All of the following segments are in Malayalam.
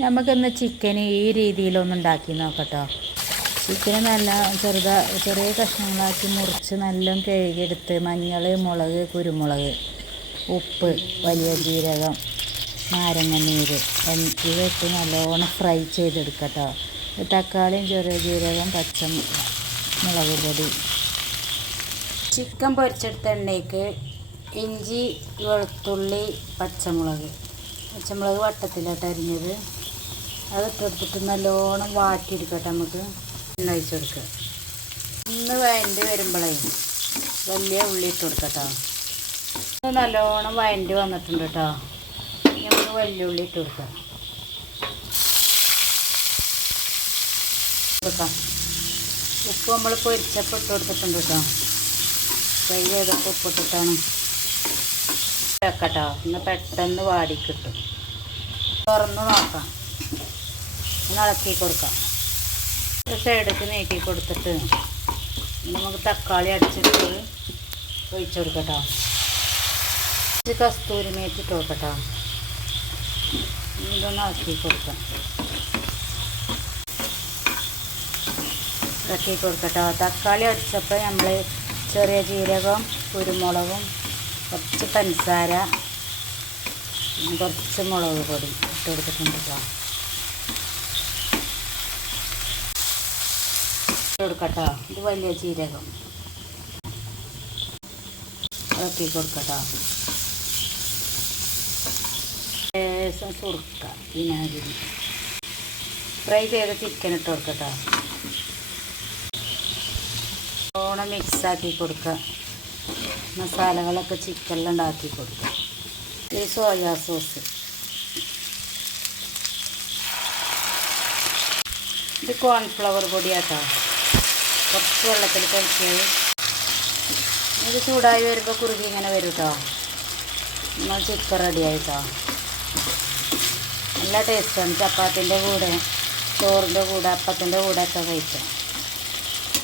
നമുക്കിന്ന് ചിക്കൻ ഈ രീതിയിലൊന്ന് ഉണ്ടാക്കി നോക്കട്ടോ. ചിക്കൻ നല്ല ചെറുതാ ചെറിയ കഷ്ണങ്ങളാക്കി മുറിച്ച് നല്ല കഴുകിയെടുത്ത് മഞ്ഞൾ മുളക് കുരുമുളക് ഉപ്പ് വലിയ ജീരകം നാരങ്ങ നീര് എൻ- നല്ലോണം ഫ്രൈ ചെയ്തെടുക്കട്ടോ. തക്കാളിയും ചെറിയ ജീരകം പച്ച മുളക് പൊടി. ചിക്കൻ പൊരിച്ചെടുത്ത എണ്ണയ്ക്ക് ഇഞ്ചി വെളുത്തുള്ളി പച്ചമുളക്. പച്ചമുളക് വട്ടത്തിലോട്ട് അരിഞ്ഞത്. അത് ഇട്ടെടുത്തിട്ട് നല്ലോണം വാട്ടിയെടുക്കട്ടെ നമുക്ക്. എണ്ണ കൊടുക്കുക ഒന്ന് വഴണ്ടി വരുമ്പോഴേ വലിയ ഉള്ളി ഇട്ട് കൊടുക്കട്ടോ. ഇന്ന് നല്ലോണം വയന്റ് വന്നിട്ടുണ്ട് കേട്ടോ നമുക്ക് വലിയ ഉള്ളി ഇട്ട് കൊടുക്കാം. കൊടുക്കാം. ഉപ്പ് നമ്മൾ പൊരിച്ചപ്പോൾ ഇട്ട് കൊടുത്തിട്ടുണ്ട് കേട്ടോ ഫ്രൈ ചെയ്തപ്പോൾ ഉപ്പിട്ടിട്ടാണ് വെക്കട്ടോ ഒന്ന് പെട്ടെന്ന് വാടി കിട്ടും. തുറന്ന് നോക്കാം. ഇളക്കി കൊടുക്കാം. ഒരു സൈഡേക്ക് നീക്കി കൊടുത്തിട്ട് നമുക്ക് തക്കാളി അടിച്ചിട്ട് ഒഴിച്ചു കൊടുക്കട്ടോ. കുറച്ച് കസ്തൂരി മേറ്റ് ഇട്ട് കൊടുക്കട്ടോ ഇതൊന്ന് ഇളക്കി കൊടുക്കാം. ഇളക്കി കൊടുക്കട്ടോ. തക്കാളി അടിച്ചപ്പോൾ നമ്മൾ ചെറിയ ജീരകം കുരുമുളകും കുറച്ച് പഞ്ചസാര കുറച്ച് മുളക് പൊടി ഇട്ട് കൊടുത്തിട്ടുണ്ട് കേട്ടോ. കൊടുക്കട്ടോ. ഇത് വലിയ ജീരകം. ഇളക്കി കൊടുക്കട്ടോ. ലേശം സുറുക്ക വിനാഗിരി. ഫ്രൈ ചെയ്ത ചിക്കൻ ഇട്ട് കൊടുക്കട്ടോ. ഓണം മിക്സാക്കി കൊടുക്കുക മസാലകളൊക്കെ ചിക്കനിലുണ്ടാക്കി കൊടുക്കുക ഈ സോയാ സോസ് ഇത് കോൺഫ്ലവർ പൊടിയാട്ടോ. കുറച്ച് വെള്ളത്തിൽ കുഴച്ചത് ഇത് ചൂടായി വരുമ്പോൾ കുറുകി ഇങ്ങനെ വരും കേട്ടോ നമ്മൾ ചിക്കൻ റെഡി ആയിട്ടോ നല്ല ടേസ്റ്റാണ് ചപ്പാത്തിന്റെ കൂടെ ചോറിന്റെ കൂടെ അപ്പത്തിന്റെ കൂടെ ഒക്കെ കഴിക്കാം.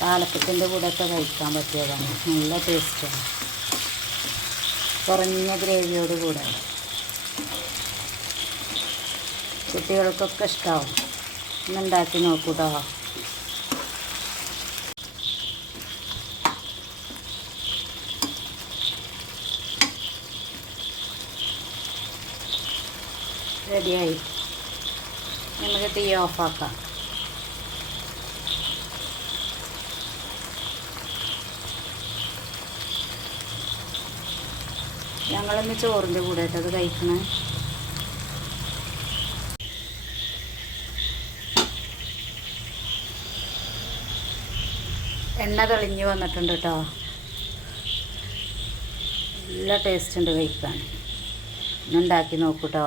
പാലപ്പത്തിന്റെ കൂടെ ഒക്കെ കഴിക്കാൻ പറ്റിയതാണ്. നല്ല ടേസ്റ്റാണ് കുറഞ്ഞ ഗ്രേവിയോട് കൂടെ. കുട്ടികൾക്കൊക്കെ ഇഷ്ടമാവും ഇന്നുണ്ടാക്കി നോക്കൂട്ടോ റെഡിയായി. നമുക്ക് തീ ഓഫാക്കാം. ഞങ്ങളൊന്ന് ചോറിന്റെ കൂടെ അത് കഴിക്കണേ. എണ്ണ തെളിഞ്ഞ് വന്നിട്ടുണ്ട് കേട്ടോ നല്ല ടേസ്റ്റ് ഉണ്ട് കഴിക്കാൻ. ഉണ്ടാക്കി നോക്കൂട്ടോ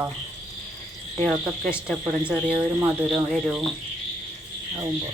കുട്ടികൾക്കൊക്കെ ഇഷ്ടപ്പെടും ചെറിയൊരു മധുരവും എരിവും ആവുമ്പോൾ.